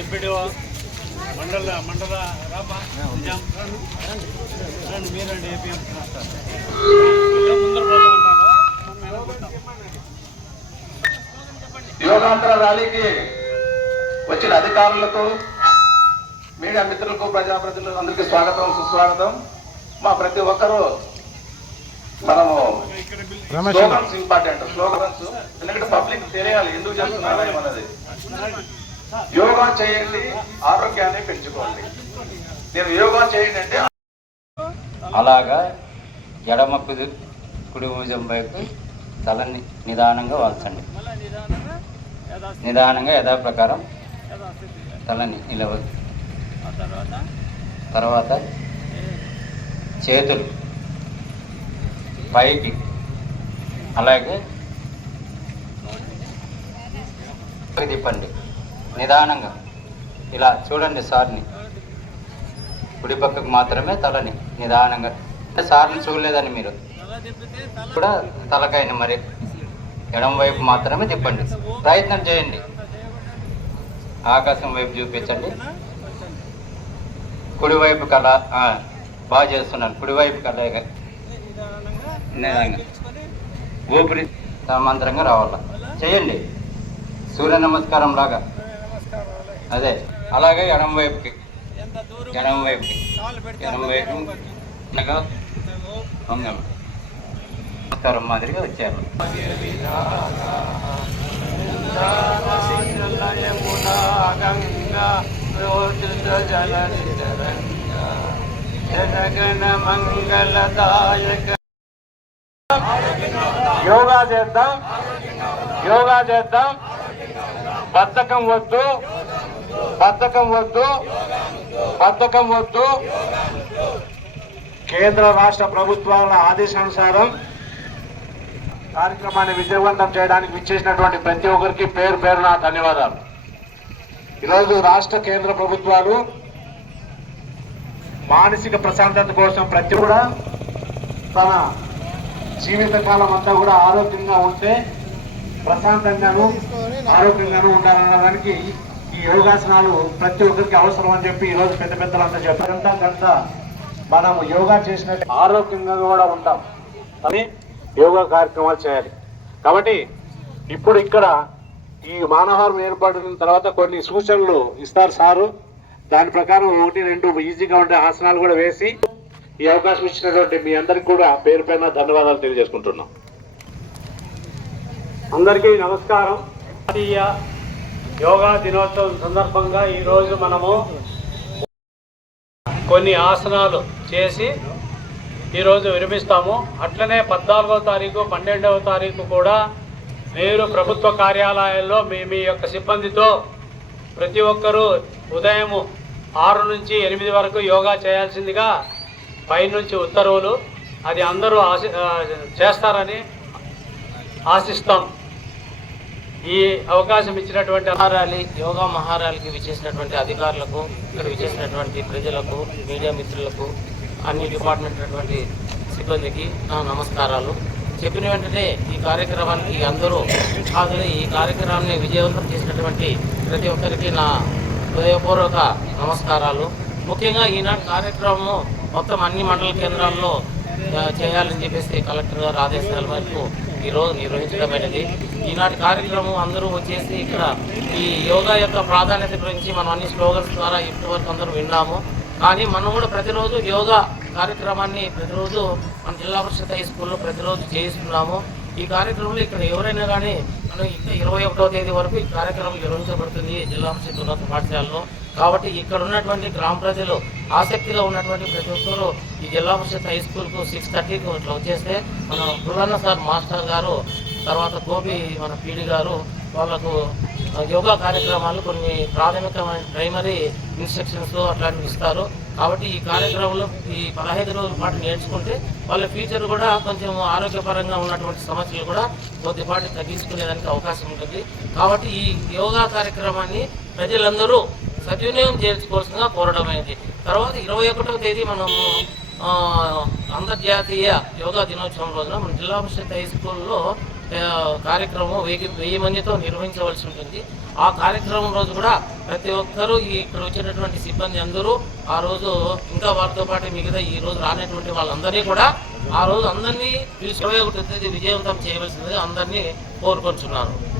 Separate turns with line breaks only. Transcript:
MPDO మండల మీరండి APM.
Yogandhra ర్యాలీకి వచ్చిన అధికారులకు మీడియా మిత్రులకు ప్రజాప్రతినిధులకు అందరికీ స్వాగతం సుస్వాగతం. మా ప్రతి ఒక్కరూ మనము స్లోగన్స్ ఇంపార్టెంట్ స్లోగన్స్ ఎందుకంటే పబ్లిక్ తెలియాలి ఎందుకు చేస్తున్నారా ఏమన్నది యోగా చేయండి ఆరోగ్యాన్ని పెంచుకోండి. నేను యోగా చేయండి అంటే
అలాగా ఎడమ కుది కుడి భుజం వైపు తలని నిదానంగా వాల్చండి.
నిదానంగా
యథాప్రకారం తలని నిలవ
తర్వాత
చేతులు పైకి అలాగే తిప్పండి. నిదానంగా. ఇలా చూడండి సార్ని. కుడి పక్కకు మాత్రమే తలని. నిదానంగా. సార్ని చూడలేదని మీరు. కూడా తలకాయని మరి ఎడమ వైపు మాత్రమే తిప్పండి. ప్రయత్నం చేయండి. ఆకాశం వైపు చూపించండి. కుడివైపు కళ బాగా చేస్తున్నాను. కుడివైపు కళ
నిదానంగా.
ఊపిరి సమాంతరంగా రావాల? చేయండి సూర్య నమస్కారం లాగా. అదే. అలాగే ఎడమ వైపుకి. ఎడమ వైపుకి.
అంత
వైపు. నమస్కారం మాదిరిగా వచ్చారు.
జనగణ మంగళదాయక యోగా చేద్దాం. యోగా చేద్దాం. బద్ధకం వద్దు. బద్ధకం వద్దు. బద్ధకం వద్దు. కేంద్ర రాష్ట్ర ప్రభుత్వాల ఆదేశానుసారం కార్యక్రమాన్ని విజయవంతం చేయడానికి విచ్చేసినటువంటి ప్రతి ఒక్కరికి పేరు పేరున ధన్యవాదాలు. ఈరోజు రాష్ట్ర కేంద్ర ప్రభుత్వాలు మానసిక ప్రశాంతత కోసం ప్రతి కూడా తన జీవితకాలం అంతా కూడా ఆరోగ్యంగా ఉంటే ప్రశాంతంగాను ఆరోగ్యంగాను ఉండాలన్నదానికి ఈ యోగాసనాలు ప్రతి ఒక్కరికి అవసరం అని చెప్పి ఈరోజు పెద్ద పెద్దలు అంతా చెప్పారంతా గంట మనము మనం యోగా చేసినట్టు ఆరోగ్యంగా కూడా ఉంటాం. అని యోగా కార్యక్రమాలు చేయాలి. కాబట్టి ఇప్పుడు ఇక్కడ ఈ మానవహారం ఏర్పడిన తర్వాత కొన్ని సూచనలు ఇస్తారు సారు. దాని ప్రకారం ఒకటి రెండు ఈజీగా ఉండే ఆసనాలు కూడా వేసి ఈ అవకాశం ఇచ్చినటువంటి మీ అందరికి కూడా పేరు పైన ధన్యవాదాలు తెలియజేసుకుంటున్నాం. అందరికీ నమస్కారం. జాతీయ యోగా దినోత్సవం సందర్భంగా ఈరోజు మనము కొన్ని ఆసనాలు చేసి ఈరోజు విరమిస్తాము. అట్లనే పద్నాలుగో తారీఖు పన్నెండవ తారీఖు కూడా మీరు ప్రభుత్వ కార్యాలయాల్లో మీ మీ యొక్క సిబ్బందితో ప్రతి ఒక్కరూ ఉదయం ఆరు నుంచి ఎనిమిది వరకు యోగా చేయాల్సిందిగా పైనుంచి ఉత్తర్వులు అది అందరూ ఆశ చేస్తారని ఆశిస్తాం. ఈ అవకాశం ఇచ్చినటువంటి
మహారాలి యోగా మహారాలికి విచ్చేసినటువంటి అధికారులకు ఇక్కడ విచ్చేసినటువంటి ప్రజలకు మీడియా మిత్రులకు అన్ని డిపార్ట్మెంట్ అటువంటి సిబ్బందికి నా నమస్కారాలు. చెప్పిన వెంటనే ఈ కార్యక్రమానికి అందరూ హాజరై ఈ కార్యక్రమాన్ని విజయవంతం చేసినటువంటి ప్రతి ఒక్కరికి నా హృదయపూర్వక నమస్కారాలు. ముఖ్యంగా ఈనాటి కార్యక్రమము మొత్తం అన్ని మండల కేంద్రాల్లో చేయాలని చెప్పేసి కలెక్టర్ గారు ఆదేశాల మేరకు ఈరోజు నిర్వహించడమైనది. ఈనాటి కార్యక్రమం అందరూ వచ్చేసి ఇక్కడ ఈ యోగా యొక్క ప్రాధాన్యత గురించి మనం అన్ని స్లోగన్స్ ద్వారా ఇప్పటివరకు అందరూ విన్నాము. కానీ మనం కూడా ప్రతిరోజు యోగా కార్యక్రమాన్ని ప్రతిరోజు మన జిల్లా పరిషత్ హై స్కూల్లో ప్రతిరోజు చేయిస్తున్నాము. ఈ కార్యక్రమంలో ఇక్కడ ఎవరైనా కానీ మనం ఇంకా ఇరవై ఒకటో తేదీ వరకు ఈ కార్యక్రమం నిర్వహించబడుతుంది జిల్లా పరిషత్ ఉన్నత పాఠశాలలో. కాబట్టి ఇక్కడ ఉన్నటువంటి గ్రామ ప్రజలు ఆసక్తిగా ఉన్నటువంటి ప్రతి ఒక్కరూ ఈ జిల్లా పరిషత్ హై స్కూల్కు సిక్స్ థర్టీకి ఇట్లా వచ్చేస్తే మన గురన్న సార్ మాస్టర్ గారు తర్వాత గోపి మన పీడి గారు వాళ్ళకు యోగా కార్యక్రమాలు కొన్ని ప్రాథమికమైన ప్రైమరీ ఇన్స్ట్రక్షన్స్ అట్లాంటివి ఇస్తారు కాబట్టి ఈ కార్యక్రమంలో ఈ పదహైదు రోజుల పాటు నేర్చుకుంటే వాళ్ళ ఫ్యూచర్ కూడా కొంచెం ఆరోగ్యపరంగా ఉన్నటువంటి సమస్యలు కూడా కొద్దిపాటి తగ్గించుకునేదానికి అవకాశం ఉంటుంది. కాబట్టి ఈ యోగా కార్యక్రమాన్ని ప్రజలందరూ సద్వినియోగం చేసుకోవాల్సిందిగా కోరడమైనది తర్వాత ఇరవై ఒకటవ తేదీ మనము అంతర్జాతీయ యోగా దినోత్సవం రోజున మన జిల్లా పరిషత్ హై స్కూల్లో కార్యక్రమం వెయ్యి వెయ్యి మందితో నిర్వహించవలసి ఉంటుంది. ఆ కార్యక్రమం రోజు కూడా ప్రతి ఒక్కరూ ఈ ఇక్కడ వచ్చినటువంటి సిబ్బంది అందరూ ఆ రోజు ఇంకా వారితో పాటు మిగతా ఈ రోజు రానటువంటి వాళ్ళందరినీ కూడా ఆ రోజు అందరినీ పిలిచి ఒకటి విజయవంతం చేయవలసింది అందరినీ కోరుకొంటున్నాను.